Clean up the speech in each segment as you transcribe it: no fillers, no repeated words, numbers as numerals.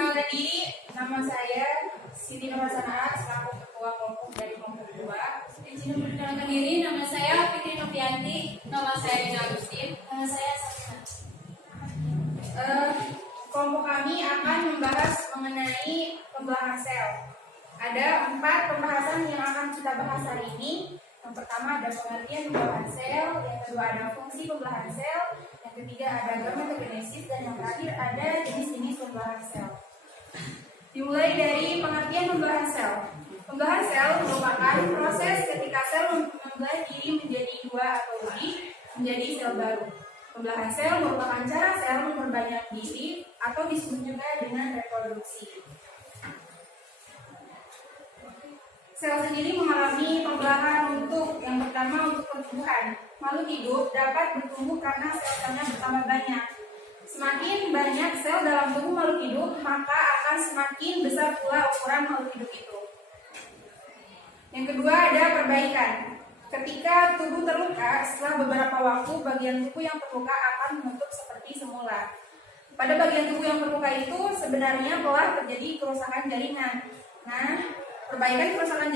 Perkenalkan diri, nama saya Siti Nurhasanah, selaku Ketua Kelompok dari Kelompok 2. Izin memperkenalkan diri, nama saya Fitri Novianti, nama saya Rina Agustin, nama saya Sabina. Kelompok kami akan membahas mengenai pembelahan sel. Ada 4 pembahasan yang akan kita bahas hari ini. Yang pertama ada pengertian pembelahan sel, yang kedua ada fungsi pembelahan sel, yang ketiga ada gametogenesis, dan yang terakhir ada jenis-jenis pembelahan sel. Dimulai dari pengertian pembelahan sel. Pembelahan sel merupakan proses ketika sel membelah diri menjadi 2 atau lebih menjadi sel baru. Pembelahan sel merupakan cara sel memperbanyak diri atau disebut juga dengan reproduksi. Sel sendiri mengalami pembelahan untuk yang pertama untuk pertumbuhan. Makhluk hidup dapat bertumbuh karena sel-selnya bertambah banyak. Semakin banyak sel dalam tubuh makhluk hidup, maka akan semakin besar pula ukuran makhluk hidup itu. Yang kedua ada perbaikan. Ketika tubuh terluka, setelah beberapa waktu bagian tubuh yang terluka akan membentuk seperti semula. Pada bagian tubuh yang terluka itu sebenarnya telah terjadi kerusakan jaringan. Nah, perbaikan kerusakan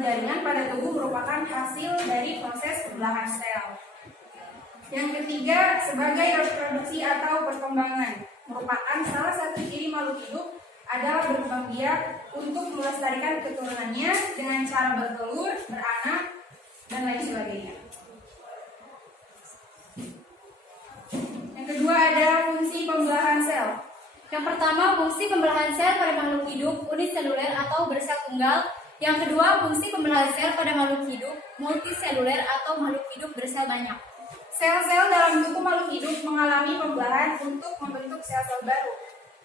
jaringan pada tubuh merupakan hasil dari proses pembelahan sel. Yang ketiga, sebagai reproduksi atau perkembangan, merupakan salah satu ciri makhluk hidup adalah berkembang biak untuk melestarikan keturunannya dengan cara bertelur, beranak, dan lain sebagainya. Yang kedua ada fungsi pembelahan sel. Yang pertama, fungsi pembelahan sel pada makhluk hidup uniseluler atau bersel tunggal. Yang kedua, fungsi pembelahan sel pada makhluk hidup multiseluler atau makhluk hidup bersel banyak. Sel-sel dalam tubuh makhluk hidup mengalami pembelahan untuk membentuk sel-sel baru.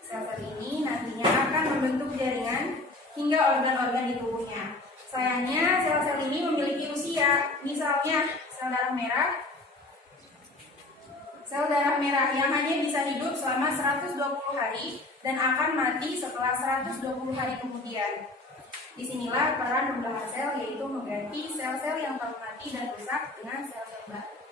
Sel-sel ini nantinya akan membentuk jaringan hingga organ-organ di tubuhnya. Sayangnya, sel-sel ini memiliki usia, misalnya sel darah merah. Sel darah merah yang hanya bisa hidup selama 120 hari dan akan mati setelah 120 hari kemudian. Disinilah peran pembelahan sel, yaitu mengganti sel-sel yang telah mati dan rusak dengan sel-sel baru.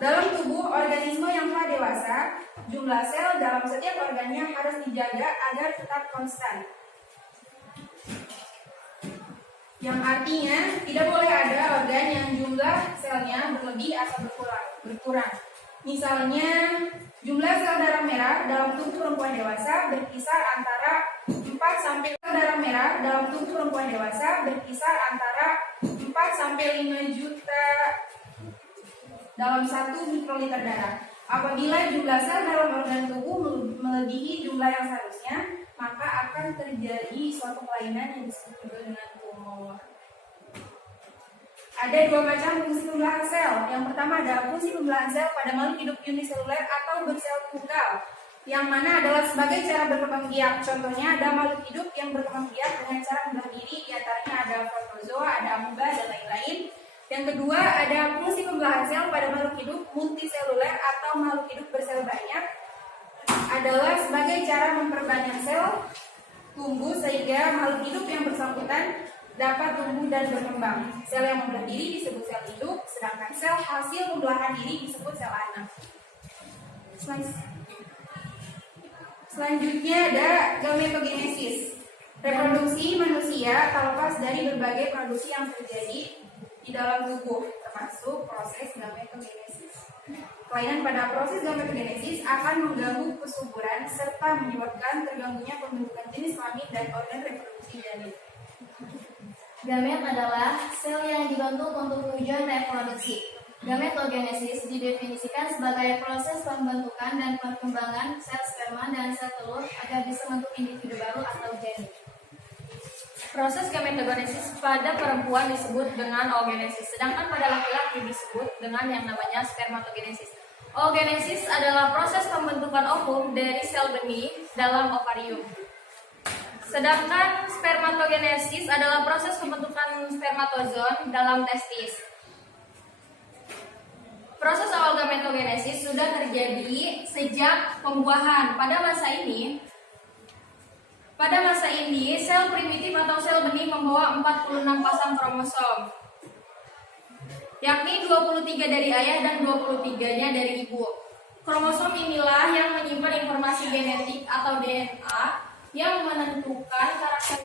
Dalam tubuh organisme yang telah dewasa, jumlah sel dalam setiap organnya harus dijaga agar tetap konstan. Yang artinya, tidak boleh ada organ yang jumlah selnya berlebih atau berkurang. Misalnya, jumlah sel darah merah dalam tubuh perempuan dewasa berkisar antara 4 sampai 5 juta dalam 1 mikroliter darah. Apabila jumlah sel dalam organ tubuh melebihi jumlah yang seharusnya, maka akan terjadi suatu kelainan yang disebut juga dengan tumor. Ada 2 macam fungsi pembelahan sel. Yang pertama ada fungsi pembelahan sel pada makhluk hidup uniseluler atau bersel tunggal, yang mana adalah sebagai cara berkembang biak. Contohnya ada makhluk hidup yang berkembang biak dengan cara membelah diri, diantaranya ada protozoa, ada amoeba, dan lain-lain. Yang kedua ada fungsi pembelahan sel pada makhluk hidup multiseluler atau makhluk hidup bersel banyak, adalah sebagai cara memperbanyak sel tumbuh sehingga makhluk hidup yang bersangkutan dapat tumbuh dan berkembang. Sel yang membelah diri disebut sel hidup, sedangkan sel hasil pembelahan diri disebut sel anak. Selanjutnya ada gametogenesis. Reproduksi manusia terlepas dari berbagai produksi yang terjadi di dalam tubuh, termasuk proses gametogenesis. Kelainan pada proses gametogenesis akan mengganggu kesuburan serta menyebabkan terganggunya pembentukan jenis kelamin dan organ reproduksi janin. Gamet adalah sel yang dibentuk untuk tujuan reproduksi. Gametogenesis didefinisikan sebagai proses pembentukan dan perkembangan sel sperma dan sel telur agar bisa membentuk individu baru atau janin. Proses gametogenesis pada perempuan disebut dengan oogenesis, sedangkan pada laki-laki disebut dengan yang namanya spermatogenesis. Oogenesis adalah proses pembentukan ovum dari sel benih dalam ovarium. Sedangkan spermatogenesis adalah proses pembentukan spermatozoon dalam testis. Proses awal gametogenesis sudah terjadi sejak pembuahan. Pada masa ini, sel primitif atau sel benih membawa 46 pasang kromosom, yakni 23 dari ayah dan 23-nya dari ibu. Kromosom inilah yang menyimpan informasi genetik atau DNA yang menentukan karakter